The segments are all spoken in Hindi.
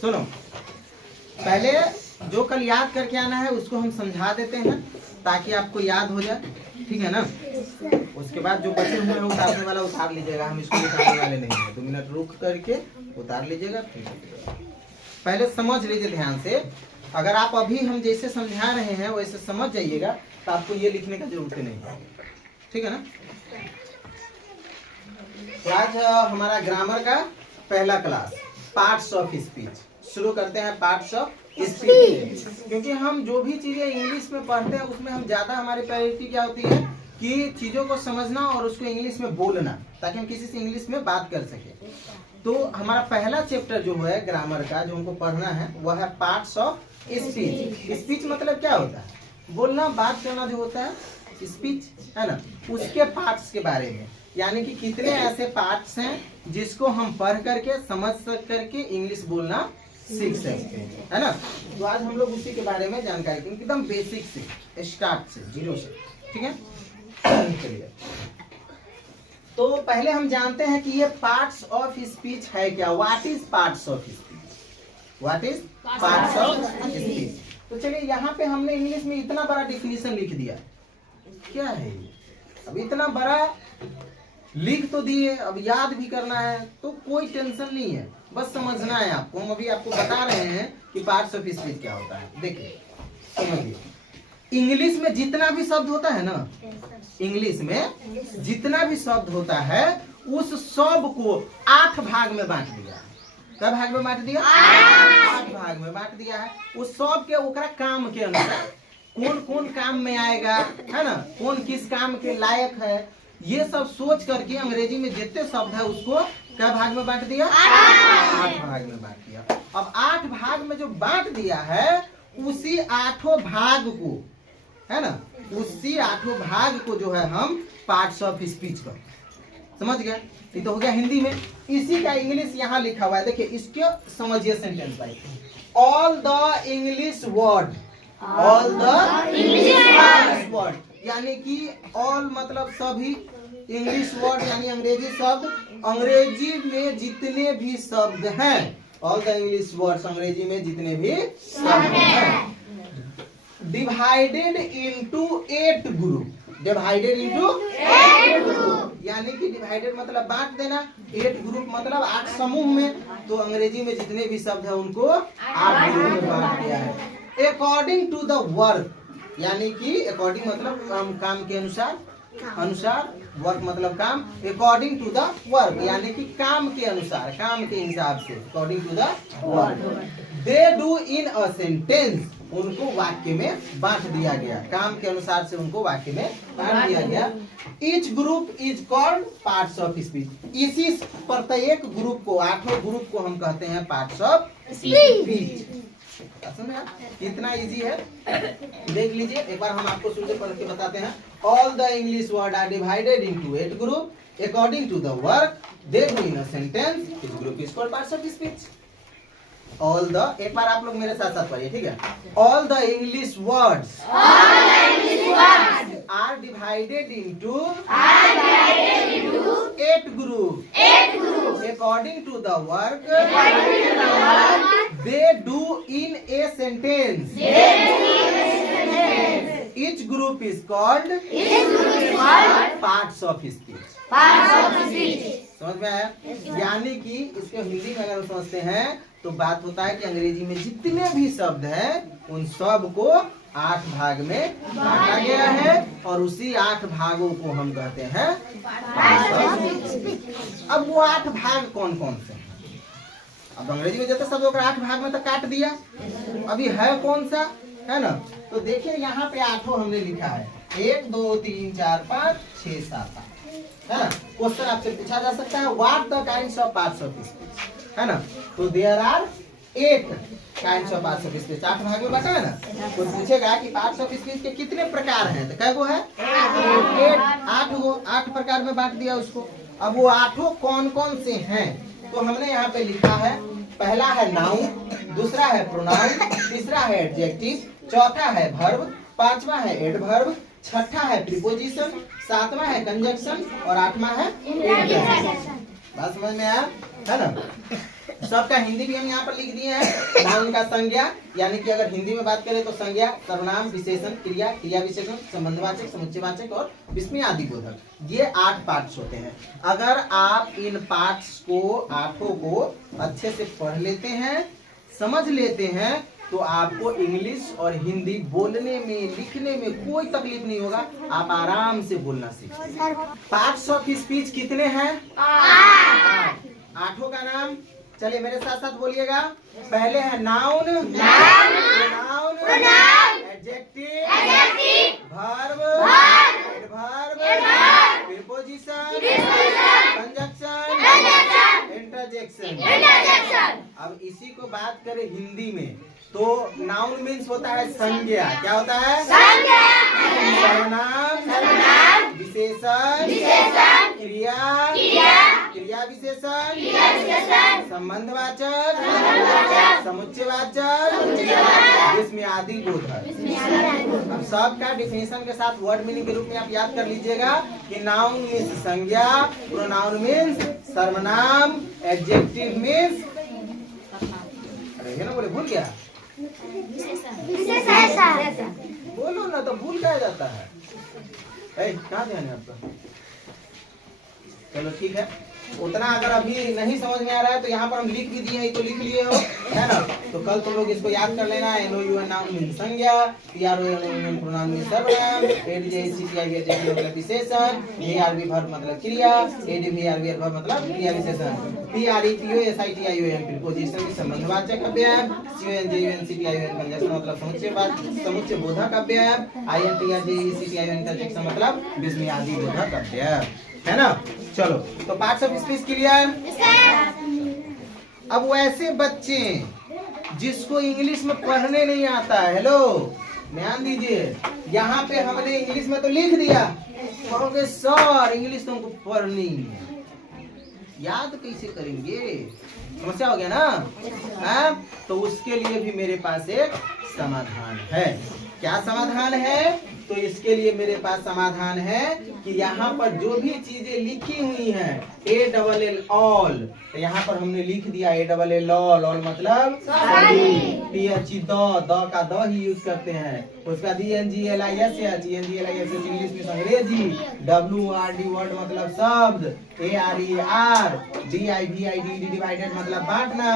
सुनो, पहले जो कल याद करके आना है उसको हम समझा देते हैं ताकि आपको याद हो जाए, ठीक है ना। उसके बाद जो बचे हुए हैं उतारने वाला उतार लीजिएगा, हम इसको उतारने वाले नहीं हैं। 2 मिनट रुक करके उतार लीजिएगा, फिर पहले समझ लीजिए ध्यान से। अगर आप अभी हम जैसे समझा रहे हैं वैसे समझ जाइएगा तो आपको ये लिखने का जरूरत नहीं है, ठीक है ना। तो आज हमारा ग्रामर का पहला क्लास पार्ट्स ऑफ स्पीच शुरू करते हैं। पार्ट्स ऑफ स्पीच, क्योंकि हम जो भी चीजें इंग्लिश में पढ़ते हैं उसमें हम ज्यादा हमारी प्रायोरिटी क्या होती है कि चीजों को समझना और उसको इंग्लिश में बोलना, ताकि हम किसी से इंग्लिश में बात कर सके। तो हमारा पहला चैप्टर जो है ग्रामर का जो हमको पढ़ना है वह है पार्ट्स ऑफ स्पीच। स्पीच मतलब क्या होता है? बोलना, बात करना जो होता है स्पीच, है ना। उसके पार्ट्स के बारे में, यानी कि कितने ऐसे पार्ट्स हैं जिसको हम पढ़ करके समझ करके इंग्लिश बोलना सीख सकते हैं, है ना। तो आज हम लोग उसी के बारे में जानकारी देंगे, एकदम बेसिक से, स्टार्ट से, जीरो से, ठीक है। चलिए, तो पहले हम जानते हैं कि ये पार्ट्स ऑफ स्पीच है क्या। What is parts of speech? What is parts of speech? तो चलिए, यहाँ पे हमने इंग्लिश में इतना बड़ा डिफिनीशन लिख दिया, क्या है ये? अब इतना बड़ा लिख तो दिए, अब याद भी करना है तो कोई टेंशन नहीं है, बस समझना है आपको। हम अभी आपको बता रहे हैं कि पार्ट्स ऑफ स्पीच क्या होता है। देखिए, समझिए, इंग्लिश में जितना भी शब्द होता है ना, इंग्लिश में जितना भी शब्द होता है उस सब को 8 भाग में बांट दिया है। क्या भाग में बांट दिया? 8 भाग में बांट दिया है। उस सब के ओकरा काम के अनुसार कौन कौन काम में आएगा, है ना, कौन किस काम के लायक है, ये सब सोच करके अंग्रेजी में जितने शब्द है उसको क्या भाग में बांट दिया? 8 भाग में बांट दिया। अब 8 भाग में जो बांट दिया है उसी 8 भाग को, है ना, उसी 8 भाग को जो है हम पार्ट्स ऑफ स्पीच कर, समझ गए। ये तो हो गया हिंदी में। इसी का इंग्लिश यहाँ लिखा हुआ है, देखिए, इसके समझिए सेंटेंस भाई। All the English word, all the English word, यानी कि ऑल मतलब सभी, इंग्लिश वर्ड यानी अंग्रेजी शब्द, अंग्रेजी में जितने भी शब्द हैं, ऑल द इंग्लिश वर्ड्स, अंग्रेजी में जितने भी शब्द हैं, divided into 8 group, divided into 8 group, यानी कि डिवाइडेड मतलब बांट देना, 8 ग्रुप मतलब 8 समूह में। तो अंग्रेजी में जितने भी शब्द हैं उनको 8 ग्रुप में बांट दिया है। अकॉर्डिंग टू द वर्क, यानी कि अकॉर्डिंग मतलब काम के अनुसार, अनुसार, वर्क मतलब काम, अकॉर्डिंग टू द वर्क यानी कि काम के अनुसार, काम के हिसाब से, according to the work. They do in a sentence, उनको वाक्य में बांट दिया गया, काम के अनुसार से उनको वाक्य में बांट दिया गया। Each group is called parts of speech, इसी प्रत्येक ग्रुप को, 8 ग्रुप को हम कहते हैं पार्ट्स ऑफ स्पीच। कितना इजी है देख लीजिए एक बार, हम आपको शुरू से पढ़ के बताते हैं। All the English word are divided into 8 group according to the work they do in a sentence, each group is called parts of speech. All the, एक बार आप लोग मेरे साथ साथ पढ़िए, ठीक है। All the English words are divided into 8 group according to the work they do in a sentence, each group is called parts of speech, समझ में आया? यानी कि इसके हिंदी में अगर समझते हैं तो बात होता है कि अंग्रेजी में जितने भी शब्द हैं उन सब को 8 भाग में बांटा गया है और उसी 8 भागों को हम कहते हैं पार्ट्स ऑफ स्पीच। अब वो 8 भाग कौन कौन से हैं? अब अंग्रेजी में जैसे शब्दों को 8 भाग में तो काट दिया, अभी है कौन सा, है ना। तो देखिए यहाँ पे 8 हमने लिखा है, 1 2 3 4 5 6 7 8, है ना। क्वेश्चन आपसे पूछा जा सकता है what the kinds of parts of speech, है ना। तो there are 8 kinds of parts of speech, 8 भाग में बांटा है ना। तो पूछेगा कि पार्ट्स ऑफ स्पीच के कितने प्रकार हैं, तो कै गो है? 8 प्रकार में बांट दिया उसको। अब वो 8 कौन कौन से हैं तो हमने यहाँ पे लिखा है, पहला है नाउन, दूसरा है प्रोनाउन, तीसरा है एडजेक्टिव, चौथा है वर्ब, पांचवा है एडवर्ब, छठा है प्रीपोजिशन, सातवां है कंजंक्शन और आठवां है इंटरजेक्शन। बात समझ में आया है ना। सबका हिंदी भी हम यहाँ पर लिख दिए हैं। नाउन का संज्ञा, यानी कि अगर हिंदी में बात करें तो संज्ञा, सर्वनाम, विशेषण, क्रिया, क्रिया विशेषण, संबंधवाचक, समुच्चयवाचक और विस्मय आदि बोधक, ये 8 पार्ट्स होते हैं। अगर आप इन पार्ट्स को 8 को अच्छे से पढ़ लेते हैं, समझ लेते हैं, तो आपको इंग्लिश और हिंदी बोलने में, लिखने में कोई तकलीफ नहीं होगा। आप आराम से बोलना सीखेंगे। पार्ट्स ऑफ स्पीच कितने हैं? 8 का नाम चलिए मेरे साथ साथ बोलिएगा। पहले है noun, pronoun, adjective, verb, adverb, preposition, conjunction, interjection. अब इसी को बात करें हिंदी में तो नाउन मीन्स होता है संज्ञा। क्या होता है? सर्वनाम, विशेषण, क्रिया, क्रिया विशेषण, संबंधवाचक, समुच्चयवाचक, जिसमें आदि बोधक। अब सबका डिफिनेशन के साथ वर्ड मीनिंग के रूप में आप याद कर लीजिएगा कि नाउन मीन्स संज्ञा, प्रोनाउन मीन्स सर्वनाम, एडजेक्टिव मीन्स, अरे ये ना बोले भूल गया, बोलो ना तो भूल क्या जाता है। कहाँ ध्यान है आपका? चलो ठीक है, उतना अगर अभी नहीं समझ में आ रहा है तो यहाँ पर हम लिख भी दिए हैं, तो लिख लिए हो, है ना। तो कल तुम लोग इसको याद कर लेना। NOUN नाउन मीन संज्ञा, PRONOUN प्रोनाउन मीन सर्वनाम, ADJCTIV मतलब विशेषण, VRV वर्ब मतलब क्रिया, ADVRV वर्ब मतलब क्रिया विशेषण, PREPOSITION प्रीपोजिशन संबंधवाचक अव्यय, CONJUNCTION कंजंक्शन मतलब समुच्चय बोधक अव्यय, INTRJECTION इंटरजेक्शन मतलब विस्मय आदि बोधक अव्यय, है ना। चलो तो पार्ट्स ऑफ स्पीच क्लियर। अब वैसे बच्चे जिसको इंग्लिश में पढ़ने नहीं आता है, हेलो ध्यान दीजिए, यहाँ पे हमने इंग्लिश में तो लिख दिया, कहोगे सर इंग्लिश तो हमको पढ़नी है, याद कैसे करेंगे? समस्या हो गया ना। तो उसके लिए भी मेरे पास एक समाधान है। क्या समाधान है? तो इसके लिए मेरे पास समाधान है कि यहाँ पर जो भी चीजें लिखी हुई हैं, ALL ऑल, तो यहाँ पर हमने लिख दिया ALL ऑल मतलब TH द का द ही यूज करते हैं। उसके बाद ENGLISH इंग्लिश में अंग्रेजी, WORD वर्ड मतलब शब्द, ARER DIVID डिवाइडेड मतलब बांटना,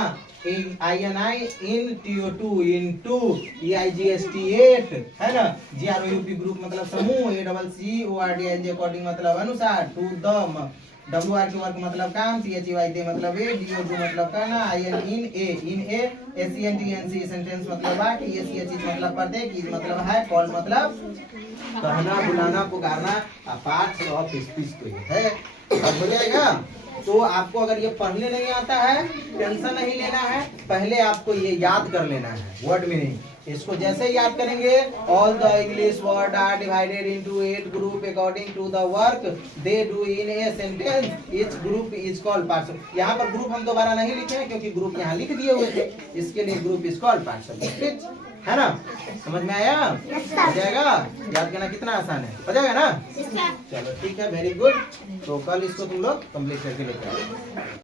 INI INTO2 इनटू, EIGST 8 है ना, GROUP ग्रुप मतलब समूह, ACCORDING अकॉर्डिंग मतलब अनुसार, टू द, WR के वर्क मतलब काम, CHEYD मतलब ए, DO मतलब करना, IN in A, SENTNC sentence मतलब बाकी, SCH मतलब प्रत्येक, मतलब है, कॉल मतलब कहना, बुलाना, पुकारना। पार्ट्स ऑफ स्पीच तो ये है। अब हो जाएगा। तो आपको अगर ये पढ़ने नहीं आता है, टेंशन नहीं लेना है, पहले आपको ये याद कर लेना है वर्ड मीनिंग। इसको जैसे याद करेंगे, all the English word are divided into 8 group according to the work they do in a sentence, each group is called parts. यहाँ पर ग्रुप हम दोबारा नहीं लिखे हैं क्योंकि ग्रुप यहाँ लिख दिए हुए थे, इसके लिए group is called parts of speech, है ना। समझ में आया? हो जाएगा। याद करना कितना आसान है, हो जाएगा ना। चलो ठीक है, वेरी गुड। तो कल इसको तुम लोग कंप्लीट करके लेकर आओ।